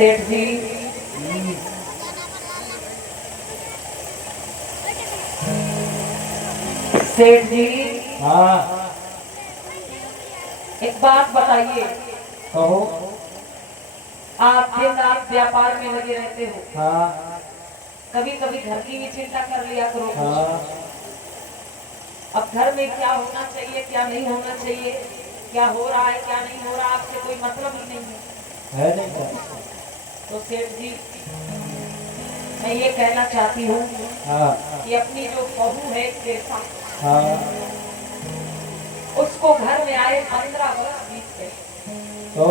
सेठ जी, सेठ जी, हाँ एक बात बताइए। कहो। आप दिन रात व्यापार में लगे रहते हो, हाँ कभी कभी घर की भी चिंता कर लिया करो हाँ कुछ। अब घर में क्या होना चाहिए, क्या नहीं होना चाहिए, क्या हो रहा है, क्या नहीं हो रहा, आपसे कोई मतलब ही नहीं है। है नहीं क्या? तो सेठ जी, मैं ये कहना चाहती हूँ हाँ कि अपनी जो बहू है कृषा, हाँ उसको घर में आए 15 वर्ष बीत गए, तो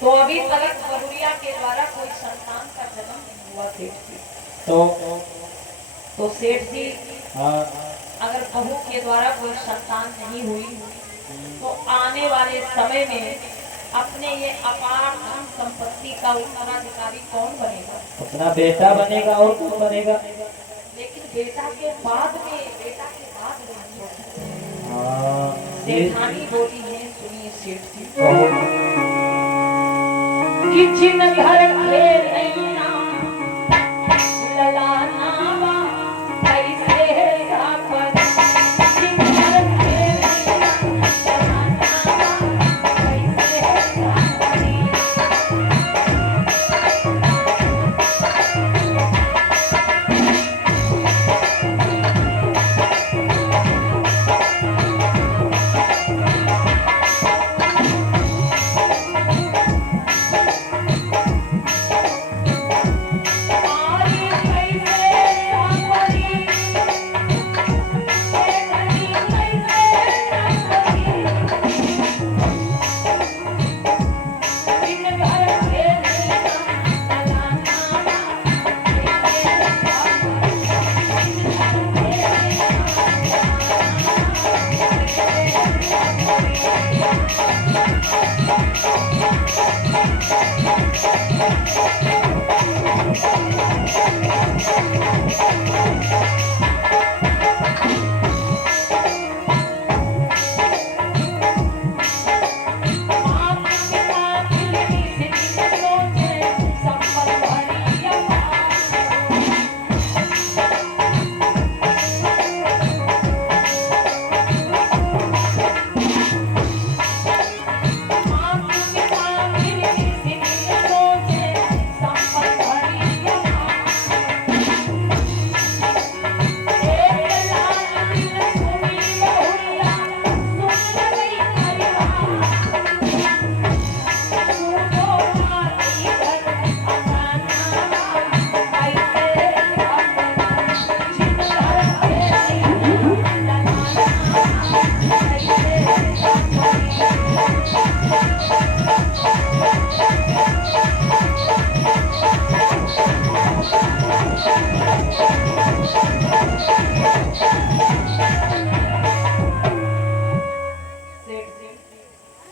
तो अभी तक बहुरिया के द्वारा कोई संतान का जन्म नहीं हुआ सेठ जी। तो तो सेठ जी, हाँ अगर बहू के द्वारा कोई संतान नहीं हुई तो आने वाले समय में अपने ये अपार धन संपत्ति का उत्तराधिकारी कौन बनेगा? अपना बेटा बनेगा और कौन बनेगा? लेकिन बेटा के बाद में, बेटा के बाद में हाँ सेठानी बोली है, सुनिए सेठ जी, कहो। कि जिन घर खेल नैया ललाना बा कैसे सापर, जिन घर खेल नैया ललाना बा कैसे सापरी।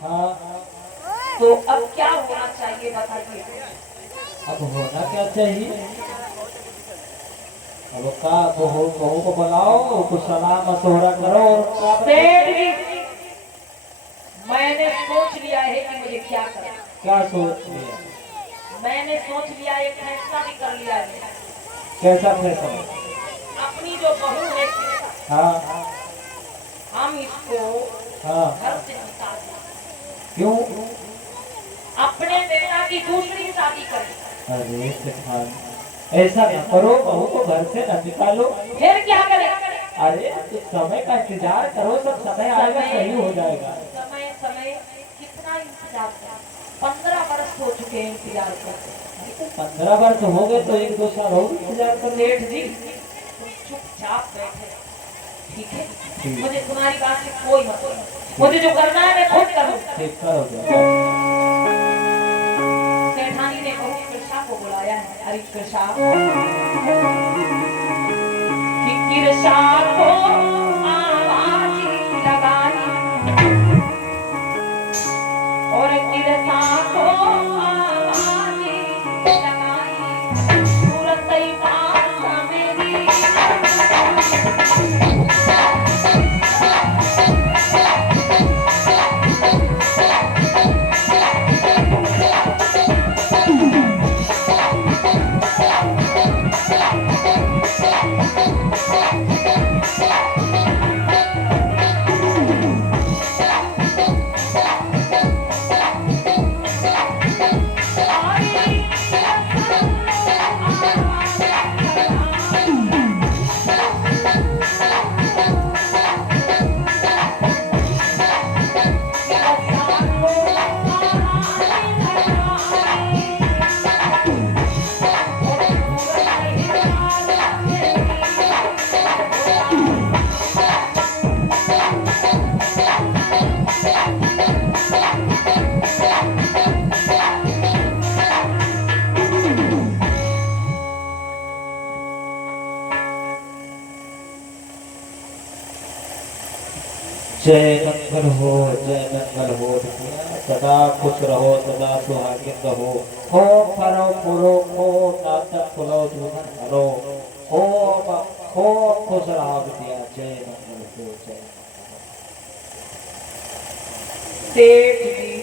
हाँ तो अब क्या होना चाहिए बताइए? अब होना क्या चाहिए? अब का बहू बहू को बुलाओ, कुछ सलाह मशवरा करो और क्या सेठ जी, मैंने सोच लिया है कि मुझे क्या करना। क्या सोच लिया? मैंने सोच लिया, एक फैसला भी कर लिया है। कैसा फैसला? अपनी जो बहू है हाँ हम इसको हाँ घर से निकाल दें, क्यों? अपने बेटा की दूसरी शादी करें। अरे सेठान, ऐसा ना करो, बहू को घर से न निकालो। फिर क्या करें? अरे कुछ समय का इंतजार करो, सब समय आएगा, सही हो जाएगा। समय समय कितना इंतजार करें? 15 वर्ष हो चुके हैं इंतजार करते। 15 वर्ष हो गए तो 1-2 साल हो गए इंतजार कर। सेठ जी, तुम चुपचाप बैठे, ठीक है? ठीक। मुझे तुम्हारी बात से कोई मतलब नहीं। मुझे जो करना है मैं खुद करूँ। ठीक करो जाओ। सेठानी ने बहू कृषा को बुलाया है। अरे कृषा, कि कृषा को आवाज लगाई और कृषा को आवाज लगाई, सूरत ही बात मेरी जय मंगल हो, जय मंगल हो बिटिया। सदा खुश रहो, सदा सुहागिन रहो। हो फरो पुरो हो नातक फुलो दुधन हरो। हो खुश रहो बिटिया। जय मंगल हो, जय सेठ जी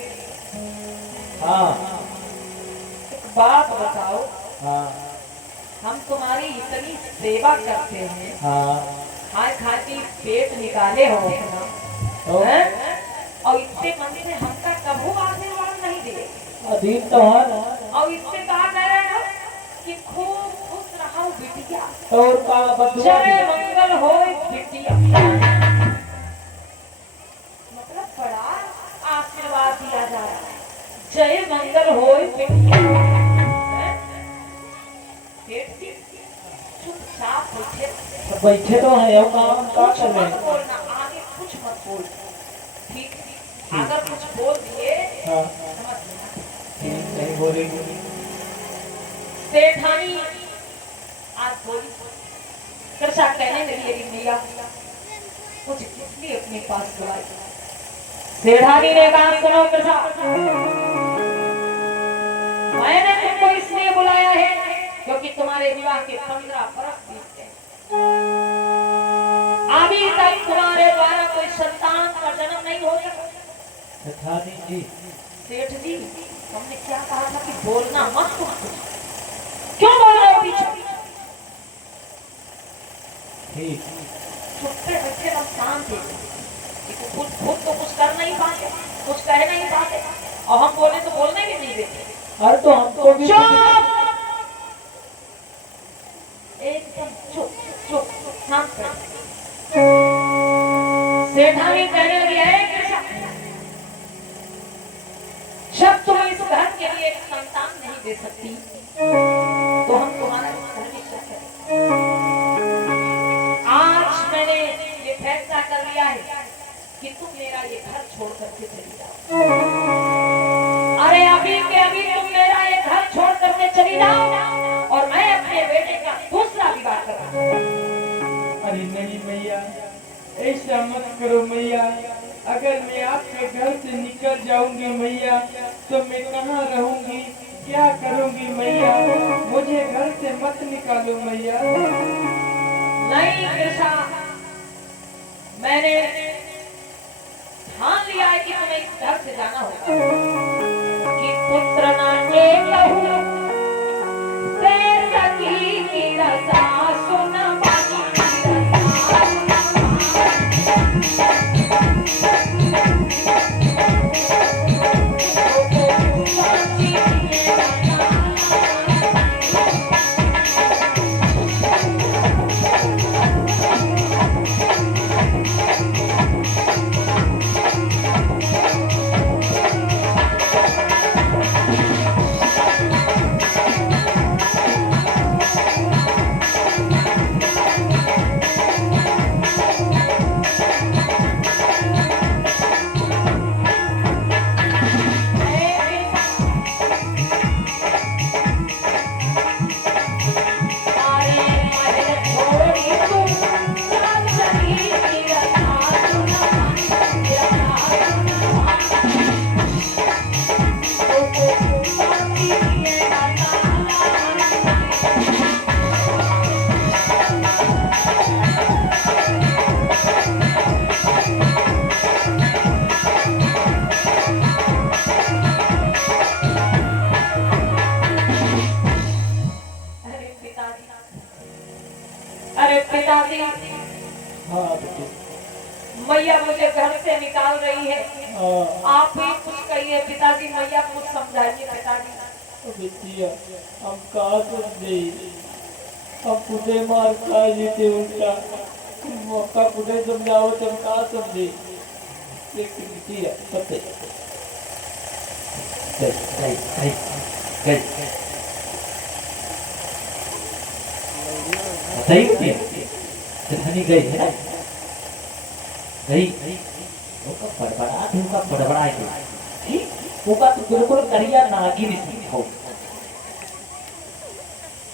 हाँ एक बात बताओ, हाँ हम तुम्हारी इतनी सेवा करते हैं, हाँ खाए खाए के पेट निकाले हो अपना, तो हैं? और इतने मन से हमका कभू आशीर्वाद नहीं दिए, अधीन तो है और इससे कहा जा रहा है कि खूब खुश रहो बिटिया, और का बदुआ जय मंगल हो बिटिया। मतलब बड़ा आशीर्वाद दिया जा रहा है, जय मंगल हो बिटिया। हैं? सेठ जी चुपचाप बैठे, बैठे तो है और काम का कुछ कर रहे मत हैं। बोलना, आगे कुछ मत बोल, ठीक? अगर कुछ बोल दिए हाँ समझ लेना। ठीक नहीं बोलेंगे। सेठानी आज बोली, कृषा कहने लगी कि मैया कुछ इसलिए अपने पास बुलाई। सेठानी ने कहा सुनो कृषा, मैंने तुमको इसलिए बुलाया है क्योंकि तुम्हारे विवाह के 15 बरस बीत गए, अभी तक तुम्हारे द्वारा कोई संतान का जन्म नहीं हो सका। सेठानी जी सेठ जी हमने क्या कहा था कि बोलना मत, तुम क्यों बोल रहे हो पीछे? ठीक चुप्पे बैठे हम शांत थे, खुद खुद तो कुछ कर नहीं पाते, कुछ कह नहीं पाते, और हम बोले तो बोलने भी नहीं देते। अरे तो हमको भी चुप, एकदम चुप चुप शांत रहो। सेठानी कहने लगी है कृष्ण, जब तुम इस घर के लिए एक संतान नहीं दे सकती तो हम तुम्हारा इस घर में क्या करें? आज मैंने ये फैसला कर लिया है कि तुम मेरा ये घर छोड़ करके चली जाओ। अरे अभी के अभी तुम मेरा ये घर छोड़ करके चली जाओ और मैं अपने बेटे का दूसरा विवाह करूंगा। अरे नहीं मैया, ऐसा मत करो मैया। अगर मैं आपके घर से निकल जाऊंगी मैया तो मैं कहाँ रहूंगी, क्या करूंगी मैया? मुझे घर से मत निकालो मैया। नहीं कृष्णा, मैंने ठान लिया है कि तुम्हें इस घर से जाना होगा, कि पुत्र ना एक लहू ते सखी की रसा सुन बानी की रसा। अरे पिताजी, हाँ बेटी मैया मुझे घर से निकाल रही है, हाँ आप ही कुछ कहिए पिताजी, मैया कुछ समझाइए पिताजी। तो बेटिया हम कहा समझे, हम खुदे मार खा लेते उल्टा मौका खुदे समझाओ तो हम कहा समझे। लेकिन बेटिया सत्य गई गई गई गई बताइए बेटिया सेठानी गई है ना, गई वो का बड़बड़ा थे, वो का बड़बड़ा है ठीक, वो का तो बिल्कुल करिया नागिन सी हो।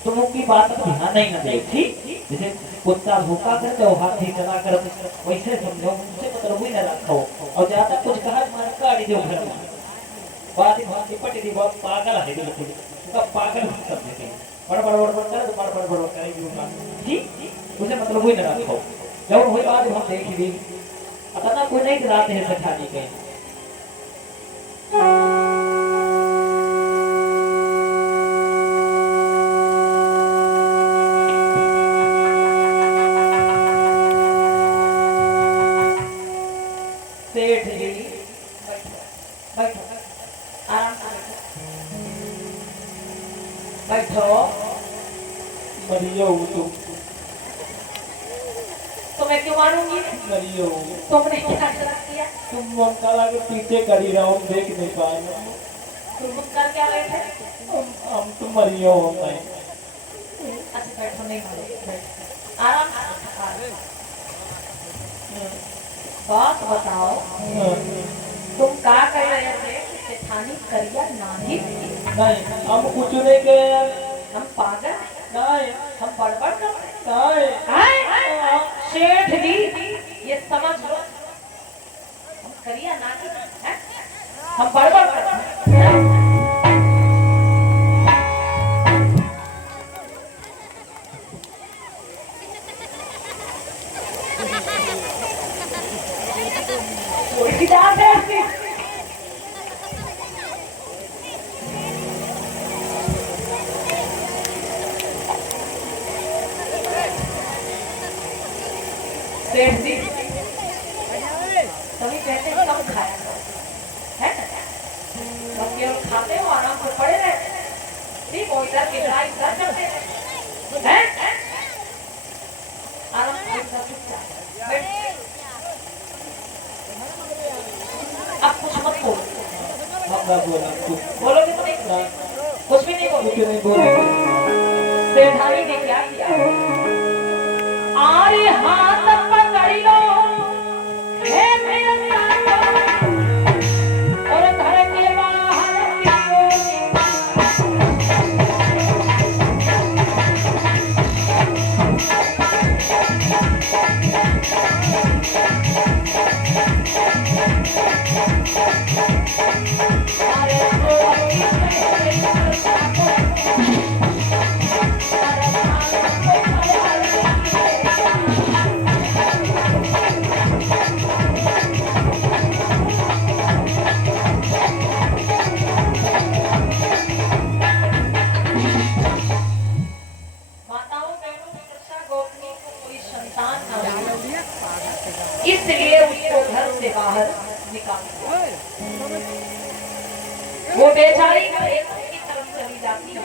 तुम की बात पर ध्यान नहीं न दे, ठीक? जैसे कुत्ता भूखा करे तो हाथी चला कर वैसे समझो, उनसे मतलब ही न रखो। और ज्यादा कुछ कहा मार काट दो घर में, बात भात पटी दी, बहुत पागल है बिल्कुल, उसका पागल सब देते हैं, बड़ बड़ बड़ बड़ करे तो बड़ बड़ बड़ करेगी उनका, ठीक? उसे मतलब ही न रखो। जब वही बात हम देख ली, अतना कोई नहीं कराते हैं सठानी के। सेठ जी बैठो, बैठो, आराम से बैठो, बैठो। मरियो तुम, तो मैं क्यों मारूंगी? मरियो तुमने क्या गलत किया? तुम ममताला के पीछे खड़ी रहो, हम देख नहीं पाए। तुम कर क्या रहे थे? हम तो मरियो होता है। अच्छा बैठो, नहीं मारो, बैठो, आराम से। बात बताओ, तुम क्या कर रहे थे? सेठानी करिया नाही? नहीं, हम कुछ नहीं किया। हम पागल? नहीं, हम बड़बड़ कर रहे नहीं। हैं? सेठ जी ये समझ लो, हम करिया नाही हैं? हम बड़बड़ कर रहे हैं। इजाज़त है? सेठ जी कभी कहते हैं कम खाया करो, है ना? तुम केवल खाते हो, आराम से पड़े रहते हैं, ठीक? वो इधर की लड़ाई इधर करते हैं? आराम से इधर चुपचाप बैठ। अब कुछ मत बोलो। हम ना बोला कुछ, बोलोगे तो नहीं, कुछ भी नहीं बोलोगे। कुछ नहीं बोलेंगे। सेठानी ने क्या किया? आरे हाथ पकड़ लो हे मेरे साथों, और घर के बाहर इसलिए उसको घर से बाहर निकाल दिया। वो बेचारी खेतों की तरफ चली जाती है।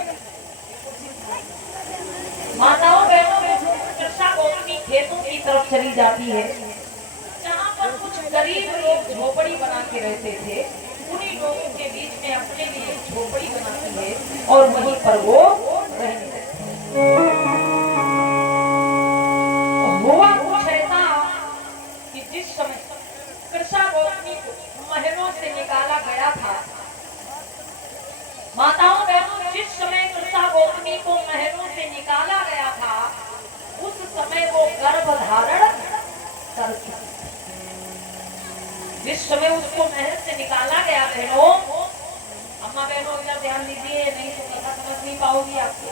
माताओं बहनों में कृष्णा गोपनी खेतों की तरफ चली जाती है, जहाँ पर कुछ गरीब लोग झोपड़ी बना के रहते थे। उन्हीं लोगों के बीच में अपने लिए झोपड़ी बनाती है और वहीं पर वो रहने लगती है। हुआ कुछ ऐसा कि जिस समय कृष्णा गोपनी को महलों से निकाला गया था, माताओं बहनों, जिस समय कृष्णा गोपनी को महलों से निकाला गया था, उस समय वो गर्भ धारण कर चुकी। जिस समय उसको महल से निकाला गया, बहनों, अम्मा बहनों इधर ध्यान दीजिए, नहीं तो कथा समझ नहीं पाओगी आपको।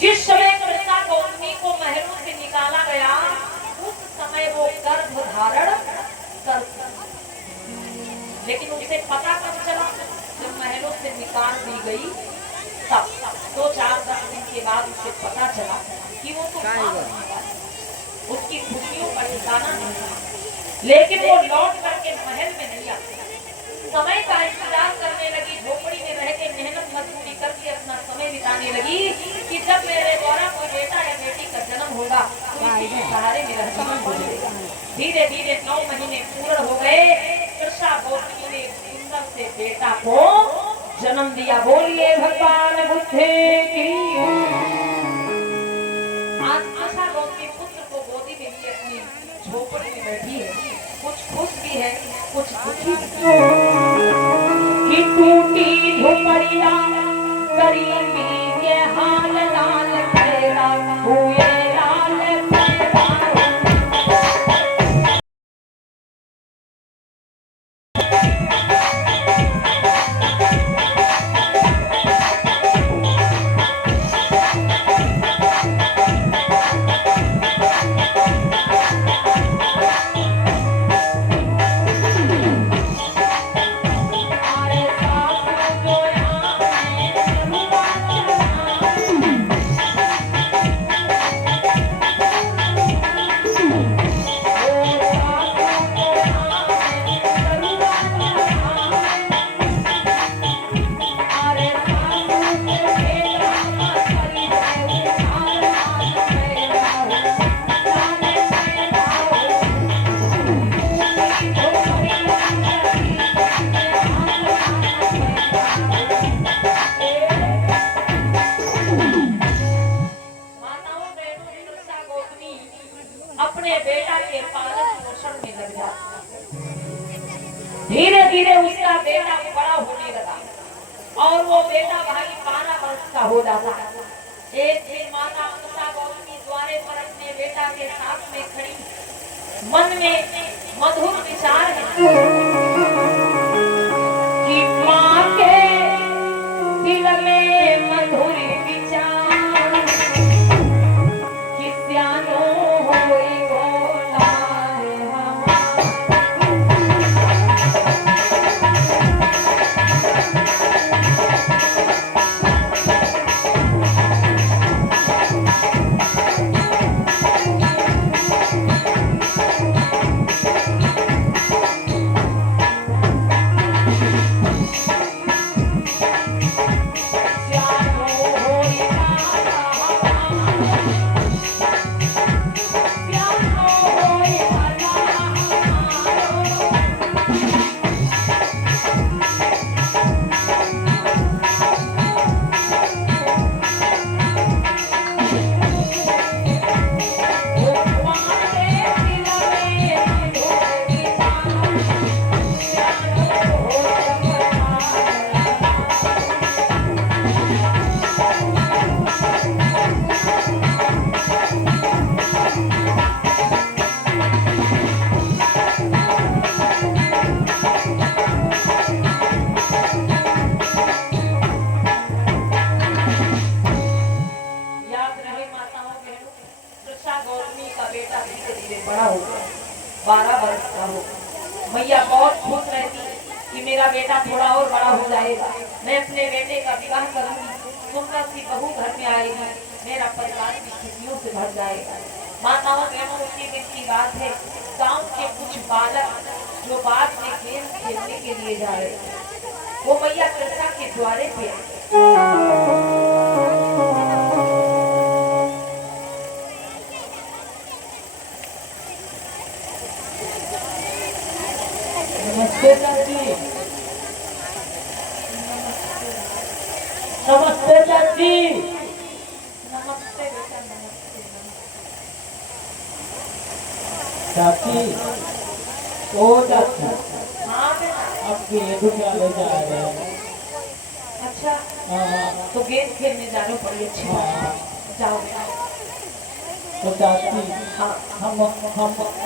जिस समय कृष्णा गोपनी को महलों से निकाला गया, उस समय वो गर्भ धारण कर चुकी। लेकिन उसे पता कब चला? जब महलों से निकाल दी गई तब 2-4-10 दिन के बाद उसे पता चला कि वो तो उसकी खुशियों का ठिकाना नहीं था। लेकिन वो लौट करके महल में नहीं आती, समय का इंतजार करने लगी, झोपड़ी में रह के मेहनत मजदूरी करके अपना समय बिताने लगी कि जब मेरे द्वारा कोई बेटा या बेटी का जन्म होगा तो इसके सहारे मेरा जीवन गुजरेगा। धीरे धीरे 9 महीने पूर्ण हो गए। कृष्णा गोपनी ने सुंदर से बेटा को जन्म दिया। बोलिए भगवान बुद्ध की। आज कृष्णा गोपनी पुत्र को गोदी में लिए अपनी झोपड़ी में बैठी है, कुछ खुश भी है, कुछ दुखी भी है। कि टूटी झोपड़िया गरीबी के हाल लाल पैदा हुए लाल पैदा अरे सासू जो आए बरुआ चढ़ाए अपने बेटा के पालन पोषण में लग जाती। धीरे धीरे उसका बेटा बड़ा होने लगा और वो बेटा भाई 12 वर्ष का हो जाता। एक दिन माता मनसा गौतमी द्वारे पर अपने बेटा के साथ में खड़ी मन में मधुर विचार है कि माँ के दिल में मधुर विचार कि स्यानो होई भोला रे हमार। बड़ा हो गया 12 वर्ष का हो। मैया बहुत खुश रहती कि मेरा बेटा थोड़ा और बड़ा हो जाएगा, मैं अपने बेटे का विवाह करूंगी, सुंदर सी बहू घर में आएगी, मेरा परिवार की खुशियों से भर जाएगा। माताओं बहनों उसी दिन की बात है, गांव के कुछ बालक जो बाद में खेल खेलने के लिए जा रहे थे, वो मैया कृष्णा के द्वारे पे नमस्ते चाची। नमस्ते चाची। नमस्ते बेटा, नमस्ते। चाची ओ चाची हाँ बेटा। अब गेंद खेलने जा रहे हैं। अच्छा हाँ तो गेंद खेलने जाना पड़ी, अच्छी बात है, जाओ बेटा। तो चाची हाँ हम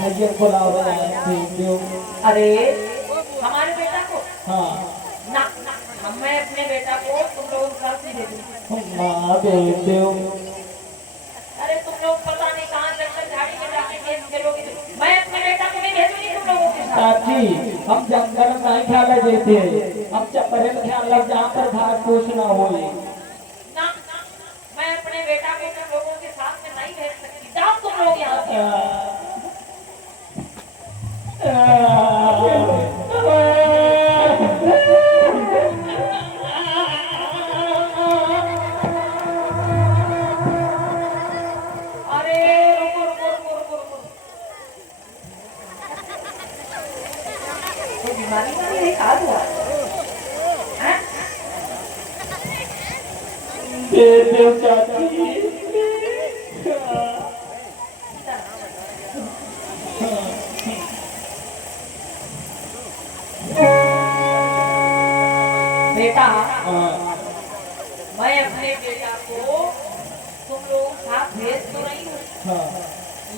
भैया बुला रहे हैं। अरे हमारे बेटा को हाँ ना, मैं अपने बेटा को तुम लोगों के साथ नहीं भेजूंगी। माँ भेज दो। अरे तुम लोग पता नहीं कहाँ जंगल झाड़ी में जाके गेम खेलोगे, मैं अपने बेटा को नहीं भेजूंगी तुम लोगों के साथ। चाची हम जंगल में नहीं खेला देते, हम चप्परे में खेल लग जहाँ पर घास फूस ना हो। ना मैं अपने बेटा को तुम लोगों के साथ में नहीं भेज सकती, जाओ तुम लोग यहाँ से। अरे रुको रुको रुको रुको रुको, कोई बीमारी वाली है क्या हुआ? हैं? दे दो चाची। बेटा मैं अपने बेटा को तुम लोग साथ भेज तो रही हूँ, हाँ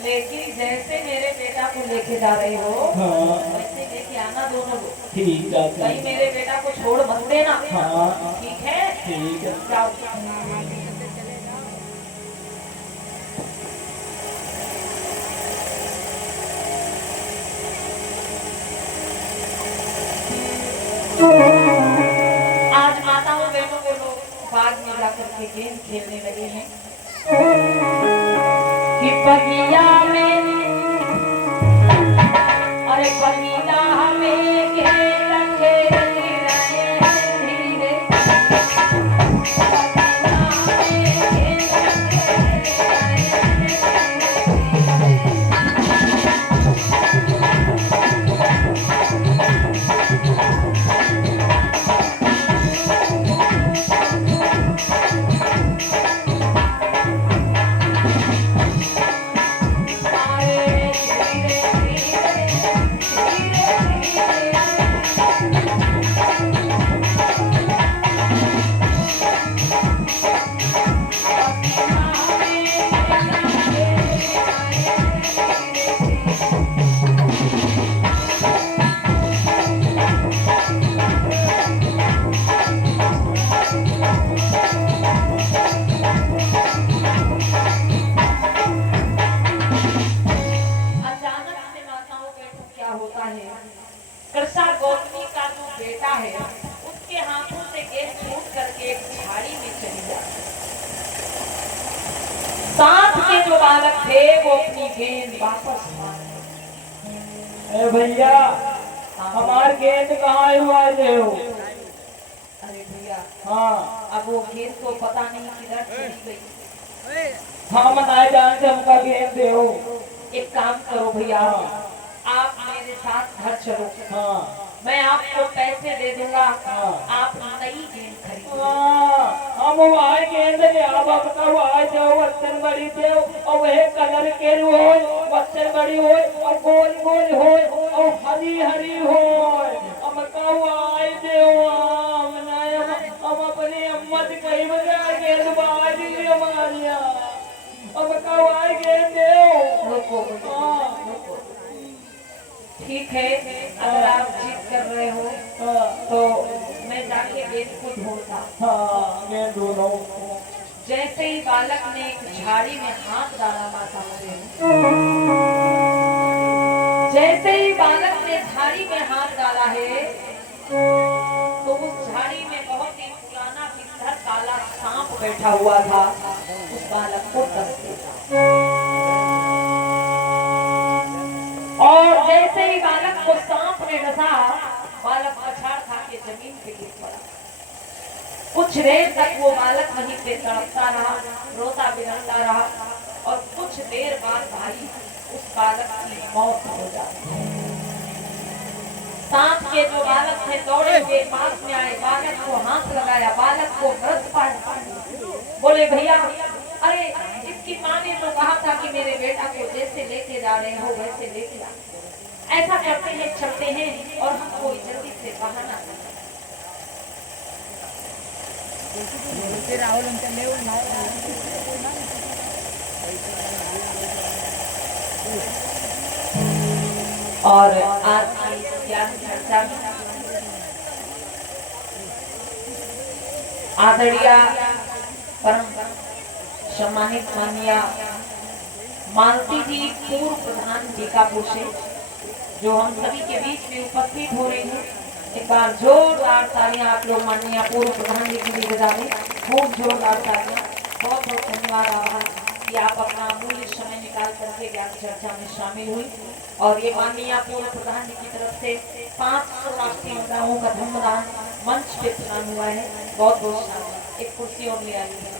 लेकिन जैसे मेरे बेटा को लेके जा रही हो हाँ वैसे लेके आना दोनों को। ठीक है कहीं मेरे बेटा को छोड़ मत देना। हाँ ठीक है? ठीक है। जाओ। आज माताओं बहनों को लोग बाग में जाकर के गेम खेलने लगे हैं कि बगिया में, अरे बगिया में खेल खेल रहे हैं धीरे, कृष्णा गौतमी का जो बेटा है उसके हाथों से गेंद छूट करके एक झाड़ी में चली जाती। साथ के जो बालक थे वो अपनी गेंद वापस ए भैया हमार गेंद कहाँ हुआ हो? अरे भैया हाँ अब वो गेंद को पता नहीं किधर चली गई। हाँ मनाए जान से हमका गेंद दे हो। एक काम करो भैया, आप मेरे साथ घर चलो, हाँ मैं आपको पैसे दे दूंगा, हाँ आप नई गेंद खरीदो। हम वहाँ गेंद ले अब अपना वहाँ जाओ वस्तन बड़ी थे और वह कलर के हो वस्तन बड़ी हो और गोल गोल हो और हरी हरी हो हम का वहाँ दे हम अपनी अम्मत कई बजा गेंद बाज ली हमारिया हम का वहाँ गेंद दे। रुको रुको, ठीक है अगर आप जिद कर रहे हो तो मैं जाके गेंद को ढूंढता। हाँ गेंद दोनों। जैसे ही बालक ने एक झाड़ी में हाथ डाला माता से, जैसे ही बालक ने झाड़ी में हाथ डाला है तो उस झाड़ी में बहुत ही पुराना बिस्तर काला सांप बैठा हुआ था, उस बालक को डस देता। और जैसे ही बालक को सांप ने डसा, बालक पछाड़ खा के जमीन पे गिर पड़ा। कुछ देर तक वो बालक वहीं पे तड़पता रहा, रोता बिलखता रहा और कुछ देर बाद भाई उस बालक की मौत हो जाती है। सांप के जो बालक थे दौड़े हुए पास में आए, बालक को हाथ लगाया, बालक को व्रत पाया, बोले भैया अरे इसकी माँ ने तो कहा था कि मेरे बेटा को जैसे लेके जा रहे हो वैसे लेके आ। ऐसा करते हैं चलते हैं और हम कोई जल्दी से बहाना और आज की ज्ञान चर्चा में आदरणीय परम सम्मानित माननीय मालती जी पूर्व प्रधान टीकापुर से जो हम सभी के बीच में उपस्थित हो रही हैं, एक बार जोरदार तालियां आप लोग माननीय पूर्व प्रधान जी के लिए बजा दें, खूब जोरदार तालियां। बहुत बहुत धन्यवाद, आभार कि आप अपना अमूल्य समय निकाल करके ज्ञान चर्चा में शामिल हुई। और ये माननीय पूर्व प्रधान जी की तरफ से 500 राष्ट्रीय मुद्राओं का धर्मदान मंच पे प्रदान हुआ है। बहुत बहुत धन्यवाद। एक कुर्सी और ले आई है।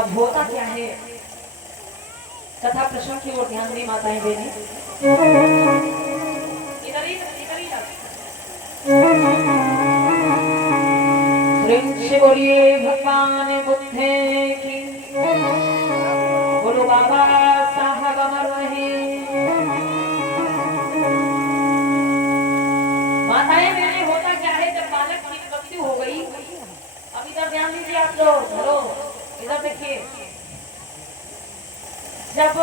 अब होता क्या है, कथा प्रश्न की ओर ध्यान दें माताएं बहनें। इधर ही बोलिए भगवान बुद्ध की, बोलो बाबा साहब अमर रहे। बालक की मृत्यु हो गई। अब इधर ध्यान दीजिए आप लोग, हेलो इधर देखिए। जब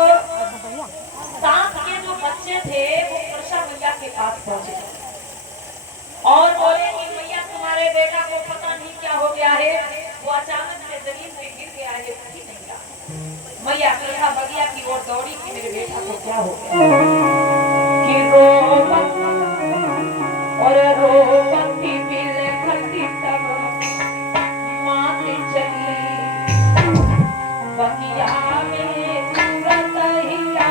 7 के जो बच्चे थे वो कृष्णा मैया के पास पहुंचे और बोले कि मैया तुम्हारे बेटा को पता नहीं क्या हो गया है, वो अचानक से जमीन पे गिर गया है, उठी नहीं रहा। मैया कृष्णा बगिया की ओर दौड़ी कि मेरे बेटा को क्या हो गया। कि रोमत और रोमती बिलखती तब मात चली बगिया में सूरत हिला।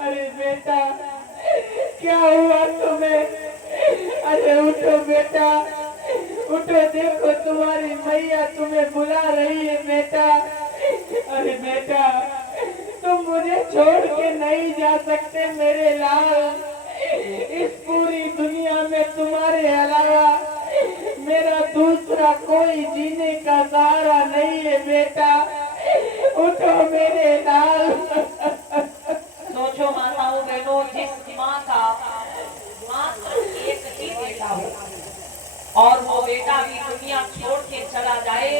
अरे बेटा क्या हुआ तुम्हें? अरे उठो बेटा, उठो, देखो तुम्हारी मैया तुम्हें बुला रही है बेटा। अरे बेटा तुम मुझे छोड़ के नहीं जा सकते मेरे लाल। इस पूरी दुनिया में तुम्हारे अलावा मेरा दूसरा कोई जीने का सहारा नहीं है बेटा। उठो मेरे लाल। सोचो माताओं बहनों, जिस माँ का मात्र एक ही बेटा हो और वो बेटा भी दुनिया छोड़ के चला जाए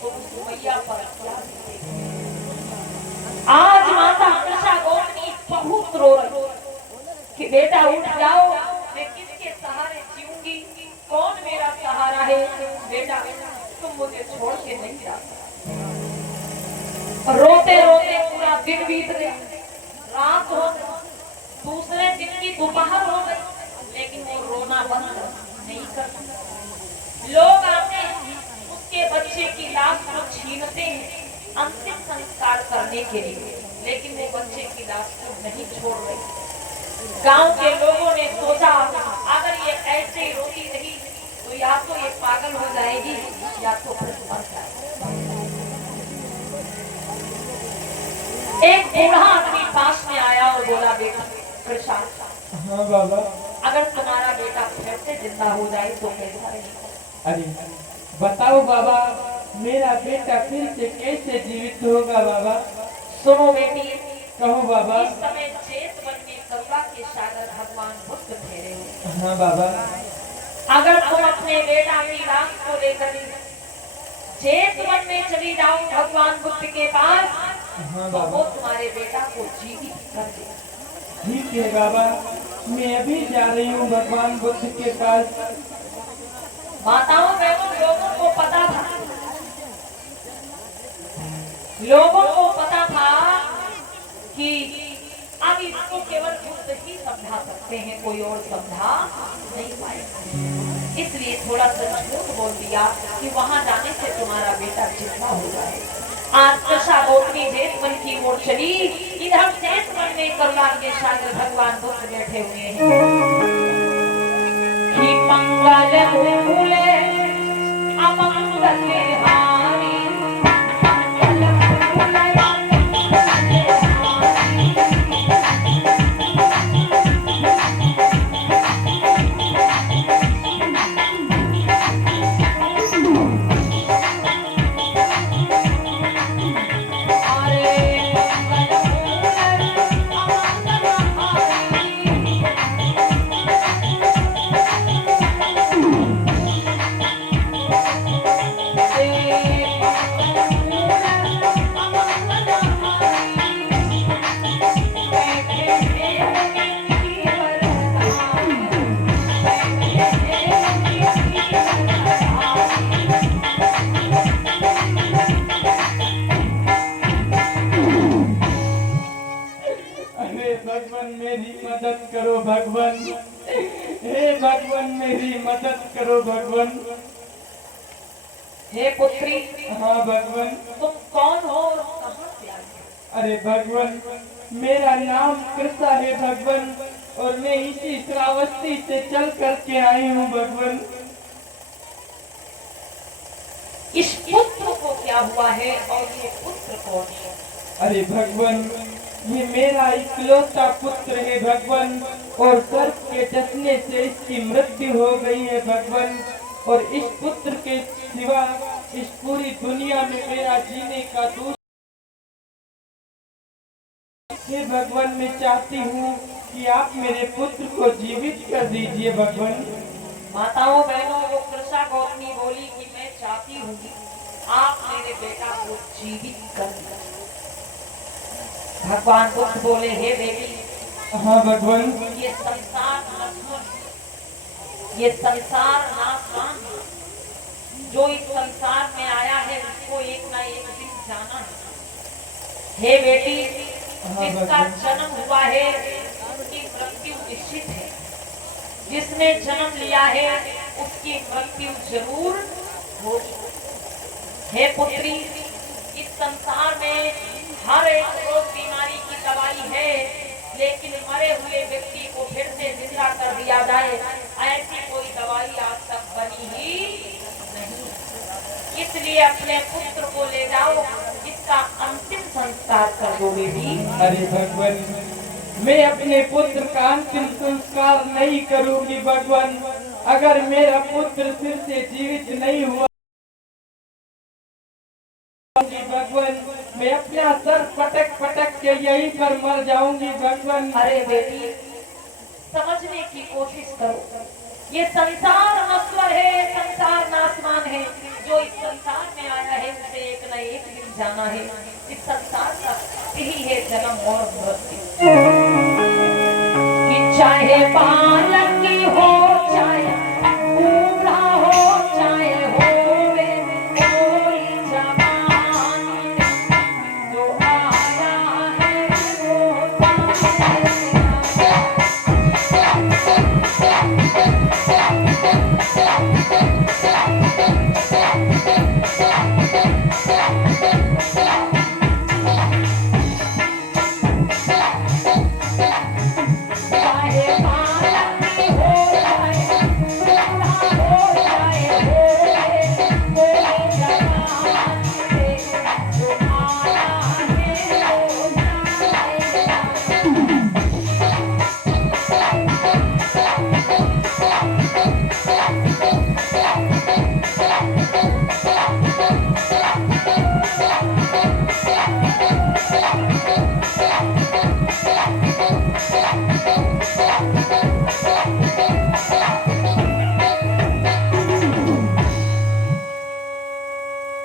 तो उस मैया पर क्या बीतेगी। आज माता कृष्णा गोपनी बहुत रो रही कि बेटा उठ जाओ, मैं किसके सहारे जीऊंगी, कौन मेरा सहारा है। बेटा तुम मुझे छोड़ के नहीं जा सकते। रोते रोते पूरा दिन बीत गया, रात हो गई, दूसरे दिन की दोपहर हो गई, लेकिन वो रोना बंद नहीं कर सकता। लोग आते हैं उसके बच्चे की लाश को छीनते हैं अंतिम संस्कार करने के लिए, लेकिन वो बच्चे की लाश को नहीं छोड़ रही। गांव के लोगों ने सोचा अगर ये ऐसे ही रोती रही तो या तो ये पागल हो जाएगी या तो फिर मर जाएगी। एक बूढ़ा आदमी पास में आया और बोला, बेटा कृष्णा, हाँ बाबा। अगर तुम्हारा बेटा फिर से जिंदा हो जाए तो कैसा रहेगा? अरे बताओ बाबा, मेरा बेटा फिर से कैसे जीवित होगा बाबा? सुनो बेटी, कहो बाबा। इस समय चेत वन में करुणा के सागर भगवान बुद्ध ठहरे हुए। हाँ बाबा। अगर तुम अपने बेटा की लाश को लेकर चेत वन में चली जाओ भगवान बुद्ध के पास, हाँ तो बाबा। वो तुम्हारे बेटा को जीवित कर देगा। ठीक है बाबा, मैं अभी जा रही हूँ भगवान बुद्ध के पास। माताओं बहनों, लोगों को पता था कि अब इसको केवल बुद्ध ही समझा सकते हैं, कोई और समझा नहीं पाएगा। इसलिए थोड़ा सा झूठ बोल दिया कि वहां जाने से तुम्हारा बेटा जिंदा हो जाए। आज कृष्णा गोपनी जेठ वन की ओर चली। इधर जेठ वन में करुणा के सागर भगवान बुद्ध बैठे हुए हैं। कि मंगल मूले अमंगल हारी, भगवान। हे भगवान मेरी मदद करो भगवान। हे पुत्री, हाँ भगवान। तुम कौन हो और कहाँ से आए हो? अरे भगवान, मेरा नाम कृष्णा है भगवान, और मैं इसी श्रावस्ती से चल करके आई हूँ भगवान। इस पुत्र को क्या हुआ है और ये पुत्र कौन है? अरे भगवान, ये मेरा इकलौता पुत्र है भगवान, और सर्प के डसने से इसकी मृत्यु हो गई है भगवान, और इस पुत्र के सिवा इस पूरी दुनिया में मेरा जीने का दूसरा। हे भगवान, मैं चाहती हूँ कि आप मेरे पुत्र को जीवित कर दीजिए भगवान। माताओं बहनों, वो कृषा गौतमी बोली कि मैं चाहती हूँ आप मेरे बेटा को जीवित कर दीजिए। भगवान बुद्ध बोले, हे बेटी, हाँ भगवान। ये संसार नश्वर है, ये संसार नाशवान है। जो इस संसार में आया है उसको एक ना एक दिन जाना है। हे बेटी, जिसका जन्म हुआ है उसकी मृत्यु निश्चित है। जिसने जन्म लिया है उसकी मृत्यु जरूर होगी। हे पुत्री, इस संसार में हर एक रोग बीमारी की दवाई है, लेकिन मरे हुए व्यक्ति को फिर से जिंदा कर दिया जाए ऐसी कोई दवाई आज तक बनी ही नहीं। इसलिए अपने पुत्र को ले जाओ, इसका अंतिम संस्कार कर दो बेटी। अरे भगवान, मैं अपने पुत्र का अंतिम संस्कार नहीं करूंगी भगवान। अगर मेरा पुत्र फिर से जीवित नहीं हुआ भगवान, मैं अपना सर पटक पटक के यहीं पर मर जाऊंगी भगवान। अरे बेटी, समझने की कोशिश करो। ये संसार नश्वर है, संसार नाशवान है। जो इस संसार में आया है उसे एक न एक दिन जाना है। इस संसार का यही है जन्म और मृत्यु। कि चाहे बालक की हो, चाहे बूढ़ा हो, चाहे होवे कोई जवानी, जो आया है वो चाहे बालक की हो, चाहे बूढ़ा हो, चाहे होवे कोई जवानी, जो आया है वो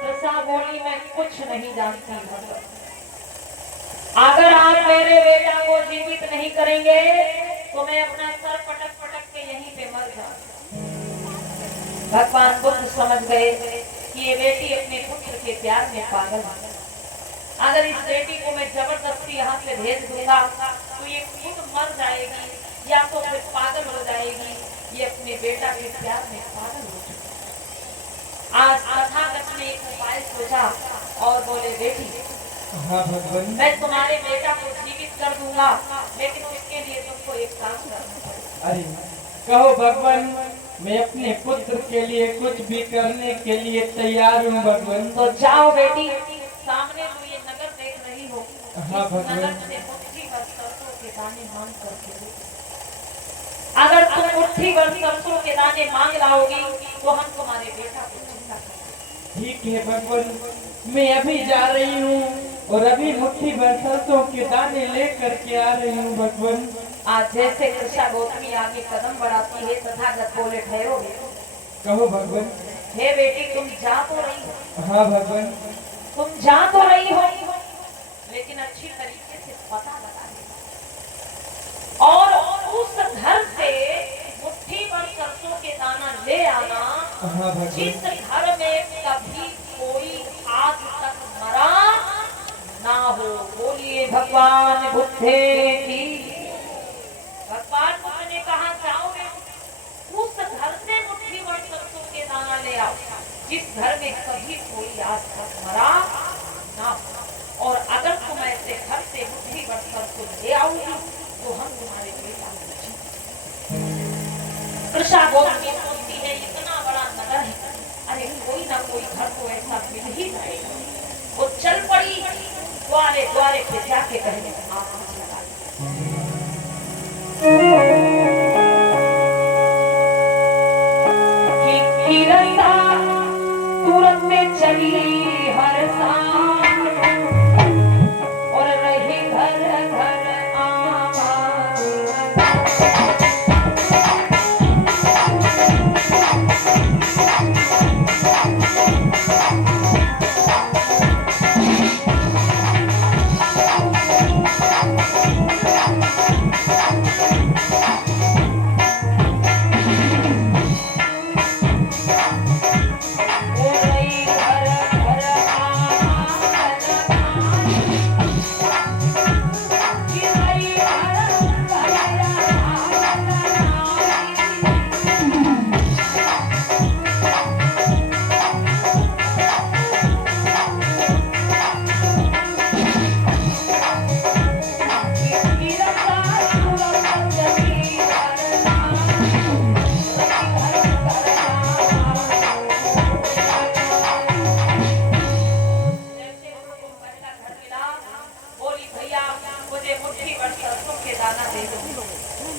कृष्णा बोली, मैं कुछ नहीं जानती हूँ। अगर आप मेरे बेटा को जीवित नहीं करेंगे तो मैं अपना सर पटक पटक के यहीं पे मर जाऊंगा। भगवान बुद्ध समझ गए कि ये बेटी अपने पुत्र के प्यार में पागल है। अगर इस बेटी को मैं जबरदस्ती यहाँ से भेज दूंगा तो ये खुद मर जाएगी या तो फिर पागल हो जाएगी। ये अपने बेटा के प्यार में पागल हो चुकी। आज तथागत ने एक उपाय सोचा और बोले, बेटी, हाँ भगवान। मैं तुम्हारे बेटा को जीवित कर दूंगा, लेकिन उसके लिए तुमको एक काम करना पड़ेगा। अरे कहो भगवान, मैं अपने पुत्र के लिए कुछ भी करने के लिए तैयार हूँ भगवान। तो जाओ बेटी, सामने जो ये नगर देख रही हो, हाँ इस भगवान। नगर से मुट्ठी भर सरसों के दाने मांग करके दो। अगर तुम मुट्ठी भर सरसों के दाने मांग लाओगी तो हम तुम्हारे बेटा को जिंदा कर देंगे। ठीक है भगवान, मैं अभी जा रही हूँ और अभी मुट्ठी भर सरसों के दाने लेकर के आ रही हूँ भगवान। आज जैसे कृष्णा गौतमी आगे कदम बढ़ाती है, तथागत बोले, ठहरो। कहो भगवान। हे बेटी, तुम जा तो रही हो, हाँ भगवान। तुम जा तो रही हो, लेकिन अच्छी तरीके से पता लगा लेना और उस घर से मुट्ठी भर सरसों के दाना ले आना। हाँ भगवान। जिस घर में कभी कोई आज तक मरा ना हो। बोलिए भगवान बुद्ध की। भगवान बुद्ध ने घर में कभी कोई आज तक मरा ना हो। और अगर तुम ऐसे घर से मुट्ठी भर सरसों ले आओगी तो हम तुम्हारे बेटा को कृषा गोत्री सोचती है इतना बड़ा नगर है, अरे कोई ना कोई घर तो ऐसा मिल ही जाएगा। वो चल पड़ी, द्वारे द्वारे पे जाके कहने तुरंत में चली हर साल और रही घर घर आबाद।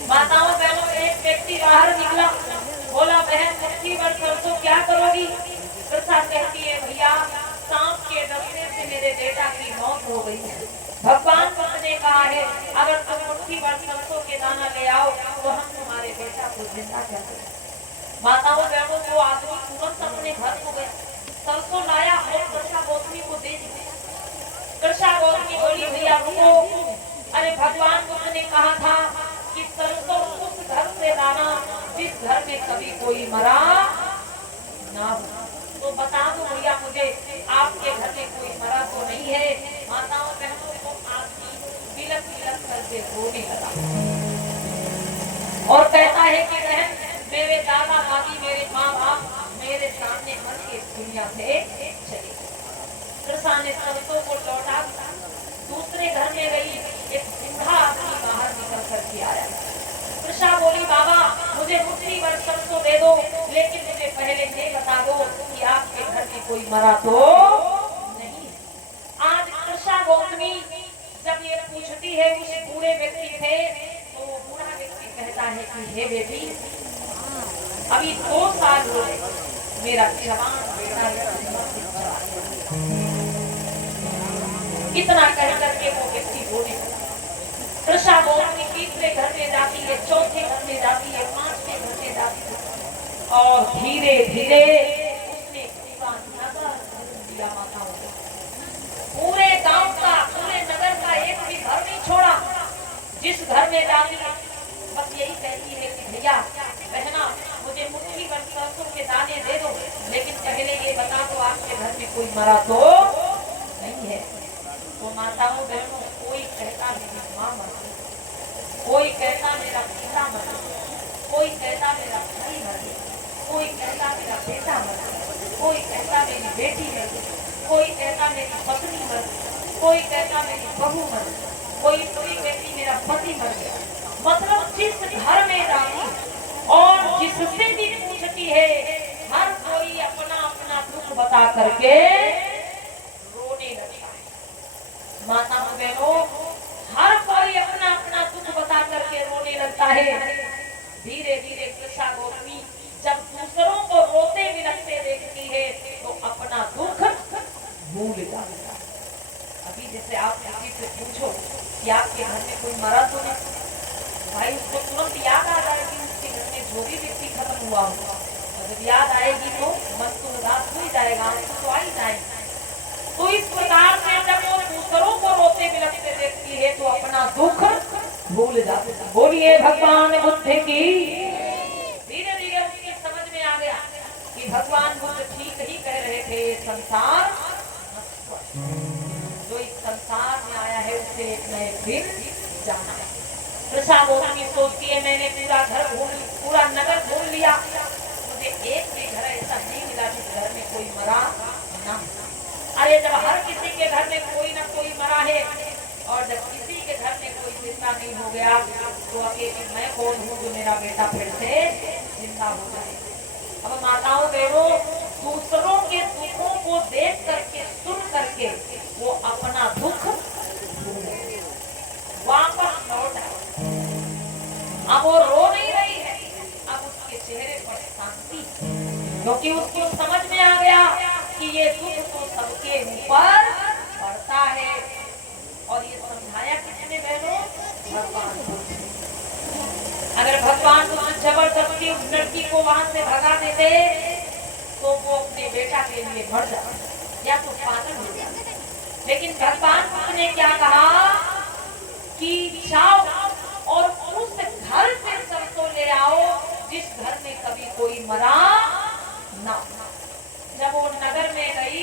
माताओं बहनों, एक व्यक्ति बाहर निकला, बोला बहन मुट्ठी भर सरसों क्या करोगी? कृषा कहती है भैया सांप के डसने से मेरे बेटा की मौत हो गई है। भगवान बुद्ध ने कहा है अगर तुम मुट्ठी भर सरसों के दाना ले आओ तो हम तुम्हारे बेटा को जिंदा कर देंगे। माताओं बहनों, वो आदमी तुरंत अपने घर को गया, सरसों लाया और कृषा गोत्री को दे दी। कृषा गोत्री बोली भैया रुको, अरे भगवान बुद्ध ने कहा था कि सरसों उस घर से लाना जिस घर में कभी कोई मरा ना हो। तो बता दो भैया मुझे, आपके घर में कोई मरा तो नहीं है? माताओं बहनों को आदमी बिलक बिलक करके रोने लगा और कहता है कि बहन मेरे दादा दादी मेरे माँ बाप मेरे सामने मर के दुनिया से चले। कृषा ने सरसों को लौटा, दूसरे घर में गई, एक बूढ़ा आदमी बाहर निकल करके आया। कृषा बोली बाबा मुझे मुट्ठी भर सरसों दे दो, लेकिन मुझे पहले ये बता दो कि आपके घर में कोई मरा तो नहीं। आज कृषा गोत्री जब ये पूछती है उस बूढ़े व्यक्ति से, तो वो बूढ़ा व्यक्ति कहता है कि हे बेटी अभी 2 साल हो गए, मेरा जवान बेटा इतना कह करके वो व्यक्ति बोले। कृषा गोत्री तीसरे घर में जाती है, चौथे घर में जाती है, 5वें घर में जाती है और धीरे धीरे उसने पूरा नगर दिया। माताओं को पूरे गांव का पूरे नगर का एक भी घर नहीं छोड़ा। जिस घर में जाती है बस यही कहती है कि भैया बहना मुझे मुट्ठी भर सरसों के दाने दे दो, लेकिन पहले ये बता दो आपके घर में कोई मरा तो नहीं है। तो माताओं बहनों, कोई कहता मेरी माँ मर गई, कोई कहता मेरा पिता मर गया, कोई कहता मेरा भाई मर गया, कोई कहता मेरा बेटा मर गया, कोई कहता मेरी बेटी मर गई, कोई कहता मेरी पत्नी मर गई, कोई कहता मेरी बहू मर गई, कोई व्यक्ति मेरा पति मर गया। मतलब जिस घर में जाती और जिससे भी पूछती है हर कोई अपना अपना दुख बता करके रोने लगता है। माताओं बहनों, हर कोई अपना अपना दुख बता करके रोने लगता है। धीरे धीरे कृषा गोत्री जब दूसरों को रोते बिलखते देखती है तो अपना दुख भूल जाती है। अभी जैसे आप किसी से पूछो कि आपके घर में कोई मरा तो नहीं, भाई उसको तुरंत याद आ जाएगी उसके घर में जो भी व्यक्ति खत्म हुआ होगा। जब याद आएगी तो मन तो उदास हो ही जाएगा, तो आ ही जाएगा। तो इस प्रकार से जब वो दूसरों को रोते बिलखते देखती है तो अपना दुख भूल जाती है। बोलिए भगवान बुद्ध की। धीरे धीरे उसके समझ में आ गया कि भगवान बुद्ध ठीक ही कह रहे थे, संसार जो इस संसार में आया है उसे एक न एक दिन जाना है। कृषा गोत्री सोचती है मैंने पूरा नगर घूम लिया, मुझे एक भी घर ऐसा नहीं मिला जिस घर में कोई मरा मरा ना। अरे जब हर किसी के घर में कोई ना कोई मरा है और जब किसी के घर में कोई जिंदा नहीं हो गया तो अकेले मैं कौन हूँ जो मेरा बेटा फिर से जिंदा हो जाए। अब माताओं बहनों, दूसरों के दुखों को देख करके सुन करके वो अपना दुख वापस लौट आए। अब वो रो नहीं रही है, अब उसके चेहरे पर शांति, क्योंकि उसको समझ में आ गया कि ये दुख तो सबके ऊपर पड़ता है। और ये समझाया किसने बहनों? भगवान को। अगर भगवान को जबरदस्ती उस लड़की को वहां से भगा देते तो वो अपने बेटा के लिए मर जाती या तो पागल हो जाती। लेकिन भगवान ने क्या कहा कि जाओ और उस घर से सबको ले आओ जिस घर में कभी कोई मरा ना। जब वो नगर में गई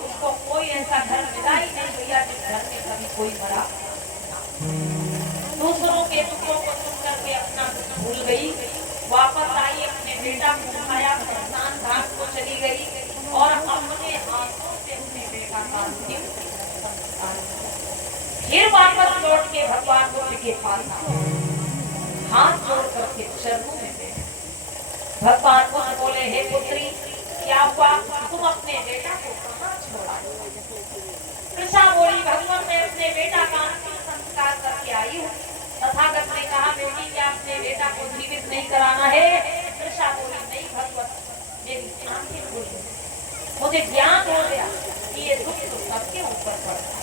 उसको कोई ऐसा घर मिला ही नहीं भैया जिस घर में कभी कोई मरा ना। दूसरों के दुखों को सुन करके अपना भूल गई, वापस आई, अपने बेटा को उठाया, स्नान घाट को चली गई और अपने हाथों से अपने बेटा का अंतिम संस्कार किया। फिर वापस लौट के भगवान बुद्ध के पास हाथ जोड़ करके चरणों में बैठे। भगवान बुद्ध बोले, हे पुत्री, क्या हुआ? तुम अपने बेटा को कहाँ छोड़ा? कृष्णा बोली, भगवान मैं अपने बेटा का अंतिम संस्कार करके आई हूँ। तथागत ने कहा, बेटी क्या अपने बेटा को जीवित नहीं कराना है? कृष्णा बोली, नहीं भगवत, मेरी आंखें खुली, मुझे ज्ञान हो गया कि ये दुख तो सबके ऊपर पड़ता है।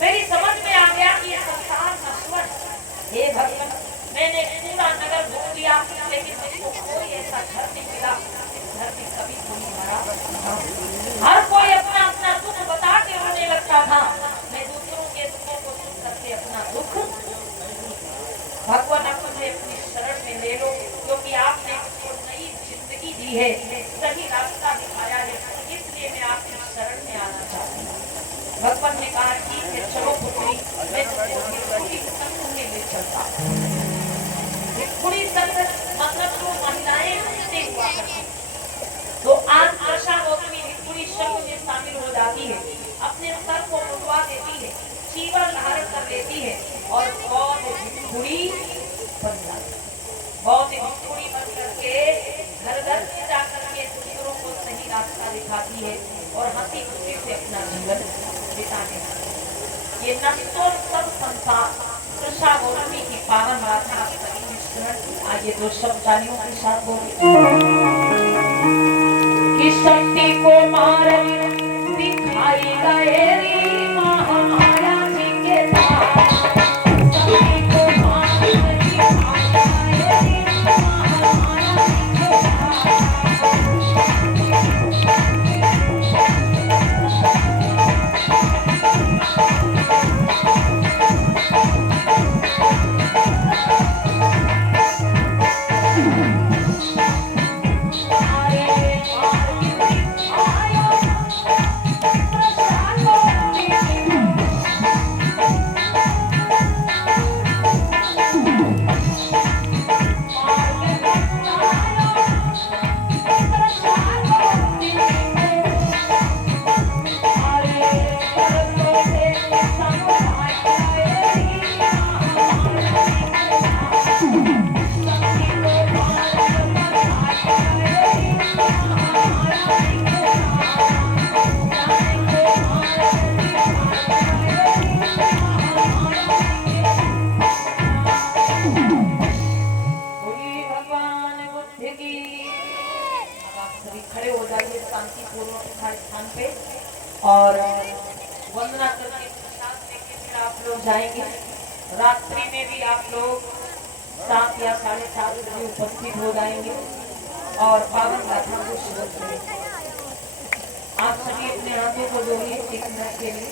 मेरी समझ में आ गया कि ये संसार नश्वर है। हे भगवान, मैंने पूरा नगर घूम लिया लेकिन मुझको कोई ऐसा घर नहीं मिला जिस घर में कभी कोई मरा ना। हर कोई अपना अपना दुख बता के रोने लगता था, मैं दूसरों के दुखों को सुन करके अपना दुख। भगवान अब मुझे अपनी शरण में ले लो, क्योंकि आपने मुझको नई जिंदगी दी है, सही रास्ता दिखाया है, इसलिए मैं आपकी शरण में आना चाहती हूँ। भगवान ने कहा, ठीक है, चलो पुत्री, मैं तुमको संघ में ले चलता हूँ। भिक्षुणी संघ मतलब जो महिलाएं उससे हुआ करती, तो आज आशा गौतमी भिक्षुणी संघ में शामिल हो जाती है, अपने सर को मुंडवा देती है, चीवर धारण कर लेती है और बौद्ध भिक्षुणी बन जाती है। बौद्ध भिक्षुणी बन करके घर घर में जाकर के दूसरों को सही रास्ता दिखाती है और हंसी खुशी से अपना जीवन बिताने लगती है। ये नष्टों सब संसार कृष्णा गौतमी की पावन गाथा आगे दो शब्द तालियों के साथ बोले कि शक्ति को मार दिखाई गए री महामाया जी के द्वार। शक्ति को मार दिखाई गए री महामाया जी के और वंदना करके प्रसाद लेके फिर आप लोग जाएंगे। रात्रि में भी आप लोग 7 या 7:30 बजे उपस्थित हो जाएंगे और पावन गाथा को शुरू करेंगे। आप सभी अपने हाथों को जोड़िए 1 मिनट के लिए।